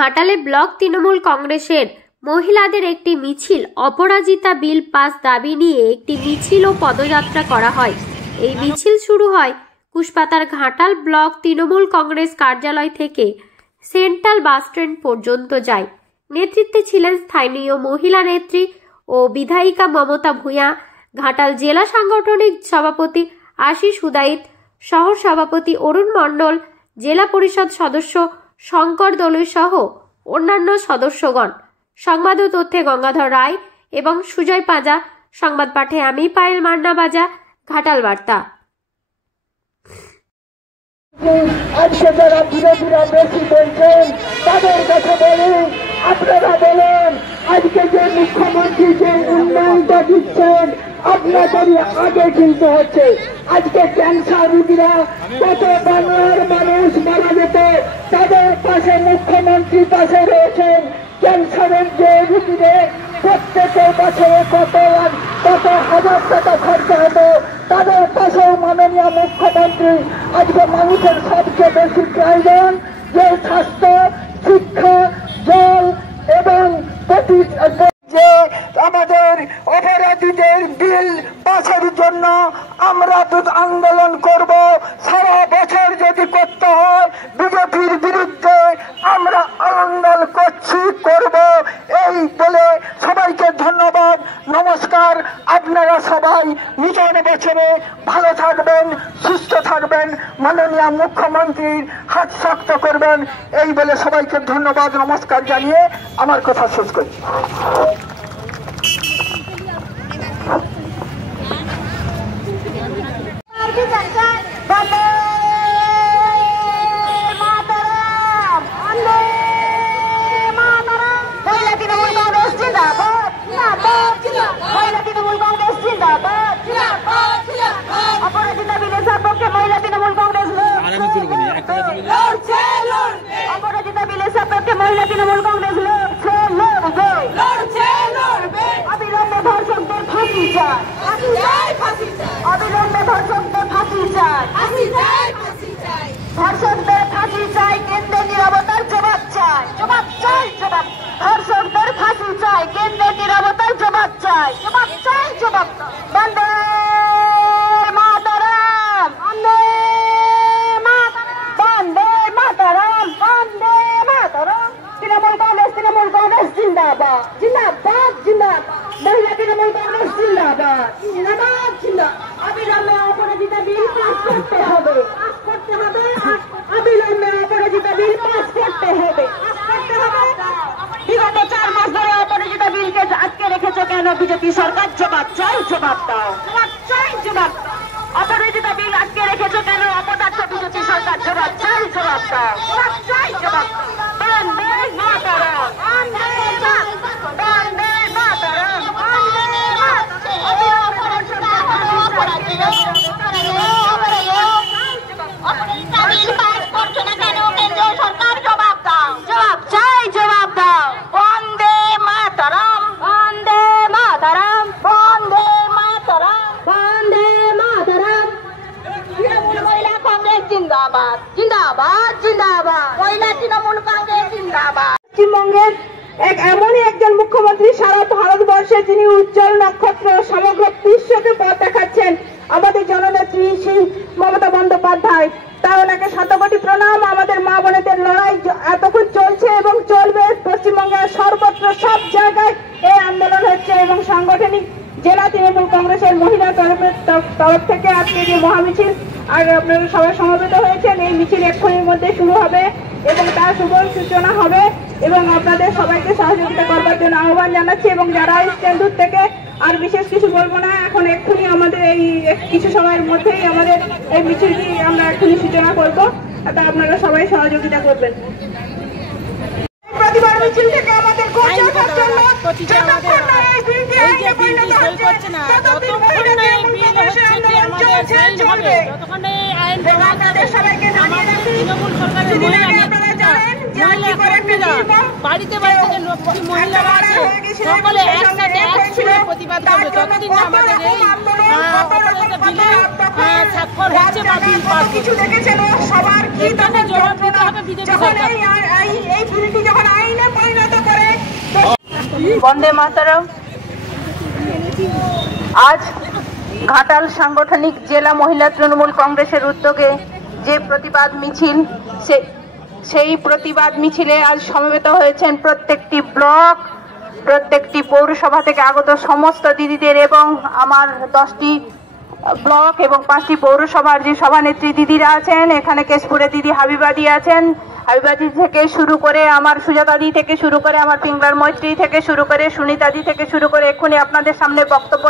ঘাটালে ব্লক তৃণমূল কংগ্রেসের মহিলাদের একটি মিছিল অপরাজিতা বিল পাস দাবি নিয়ে একটি মিছিল ও পদযাত্রা করা হয়। এই মিছিল শুরু হয় কুশপাতার ঘাটাল ব্লক তৃণমূল কংগ্রেস কার্যালয় থেকে সেন্ট্রাল বাস স্ট্যান্ড পর্যন্ত যায়। নেতৃত্বে ছিলেন স্থানীয় মহিলা নেত্রী ও বিধায়িকা মমতা ভূঁইয়া, ঘাটাল জেলা সাংগঠনিক সভাপতি আশিস হুদাইত, শহর সভাপতি অরুণ মণ্ডল, জেলা পরিষদ সদস্য শঙ্কর দলুই সহ অন্যান্য সদস্যগণ। সংবাদ ও তথ্যে গঙ্গাধর রায় এবং সুজয় পাঁজা। সংবাদ পাঠে আমি পায়েল মান্না বাজা। ঘাটাল বার্তা। আজকে যারা বিরোধীরা বেশি বলছেন তাদের কাছে বলি, আপনারা বলেন আজকে যে মুখ্যমন্ত্রী যে উন্নয়নটা দিচ্ছেন আপনাদেরই আগে কিন্তু হচ্ছে। আজকে ক্যান্সার রোগীরা কত বাংলার মানুষ মারা যেত, তাদের পাশে মুখ্যমন্ত্রী পাশে রয়েছেন। ক্যান্সারের যে রোগীদের প্রত্যেকের বছরে কত হাজার টাকা খরচা হতো, তাদের পাশেও মাননীয় মুখ্যমন্ত্রী আজকে মানুষের সবচেয়ে বেশি প্রয়োজন যে স্বাস্থ্য, শিক্ষা, জল এবং যে আমাদের অপরাধীদের বিল পাশের জন্য আমরা আন্দোলন করব। সারা বছর যদি করতে হয় বিজেপির বিরুদ্ধে আমরা আন্দোলন করব। এই বলে সবাইকে ধন্যবাদ, নমস্কার। আপনারা সবাই নতুন বছরে ভালো থাকবেন, সুস্থ থাকবেন, মাননীয় মুখ্যমন্ত্রীর হাত শক্ত করবেন, এই বলে সবাইকে ধন্যবাদ নমস্কার জানিয়ে আমার কথা শেষ করছি। অপরাজিতা বিলের সপক্ষে মহিলা তৃণমূল কংগ্রেস লড়ছে, লড়বে। অবিলম্বে ধর্ষকদের ফাঁসি চাই, অবিলম্বে ধর্ষকদের ফাঁসি চাই, ধর্ষকদের ফাঁসি চাই, কেন্দ্রের নীরবতার জবাব চাই, ধর্ষকদের ফাঁসি চাই, কেন্দ্রের নীরবতার জবাব চাই, বন্দে মাতরম, তৃণমূল কংগ্রেস জিন্দাবাদ, মহিলা তৃণমূল কংগ্রেস জিন্দাবাদ। অবিলম্বে অপরাজিতা বিল পাস করতে হবে, অবিলম্বে অপরাজিতা বিল পাস করতে হবে। বিগত 4 মাস ধরে অপরাজিতা বিলকে আটকে রেখেছো কেন বিজেপি সরকার? জবাব চাই, জবাব দাও। অপরাজিতা বিল আটকে রেখেছো কেন অপদার্থ বিজেপি সরকার? জবাব চাই, জবাব দাও। বন্দে মাতরম, বন্দে মাতরম। অপরাজিতা বিল পাস করছো না কেন কেন্দ্রীয় সরকার? জবাব দাও, জবাব চাই, জবাব দাও। বন্দে মাতরম, বন্দে মাতরম, বন্দে মাতরম, বন্দে মাতরম। তৃণমূল মহিলা কংগ্রেস জিন্দাবাদ, মহিলা তৃণমূল কংগ্রেস জিন্দাবাদ। পশ্চিমবঙ্গের এমনই একজন মুখ্যমন্ত্রী সারা ভারতবর্ষে যিনি উজ্জ্বল নক্ষত্র, সমগ্র বিশ্বকে পথ দেখাচ্ছেন, আমাদের জননেত্রী শ্রী মমতা বন্দ্যোপাধ্যায়। তার ওনাকে শতকোটি প্রণাম। আমাদের মা বোনেদের লড়াই এতক্ষণ চলছে এবং চলবে। পশ্চিমবঙ্গের সর্বত্র সব জায়গায় এই আন্দোলন হচ্ছে এবং সাংগঠনিক জেলা তৃণমূল কংগ্রেসের মহিলা তরফ থেকে আজকে যে মহামিছিল আর আপনারা সবাই সমবেত হয়েছেন, এই মিছিল এক্ষুনির মধ্যে শুরু হবে এবং তার শুভ সূচনা হবে এবং আপনাদের সবাইকে সহযোগিতা করবার জন্য আহ্বান জানাচ্ছি। এবং যারা এসছেন দূর থেকে, আর বিশেষ কিছু বলবো না, এখন এক্ষুনি আমাদের এই কিছু সময়ের মধ্যেই আমাদের এই মিছিলটি আমরা এক্ষুনি সূচনা করবো, তা আপনারা সবাই সহযোগিতা করবেন। প্রতিবার মিছিল থেকে আমাদের বাড়িতে বাড়িতে যে মহিলারা আছে সকলে একসাথে একসঙ্গে প্রতিবাদ করবে যতদিন না আমাদের এই বিলে স্বাক্ষর হচ্ছে বা বিল পাস হচ্ছে। সবার কি জবাব দিতে হবে বিজেপি সরকার। বন্দে মাতরম। আজ ঘাটাল সাংগঠনিক জেলা মহিলা তৃণমূল কংগ্রেসের উদ্যোগে যে প্রতিবাদ মিছিল, সেই প্রতিবাদ মিছিলে আজ সমবেত হয়েছেন প্রত্যেকটি ব্লক, প্রত্যেকটি পৌরসভা থেকে আগত সমস্ত দিদিদের এবং আমার 10টি ব্লক এবং 5টি পৌরসভার যে সভানেত্রী দিদিরা আছেন। এখানে কেশপুরের দিদি হাবিবাদি আছেন, হাবিবাদি থেকে শুরু করে আমার সুজাতাদি থেকে শুরু করে আমার পিংলার মৈত্রী থেকে শুরু করে সুনিতাদি থেকে শুরু করে এক্ষুনি আপনাদের সামনে বক্তব্য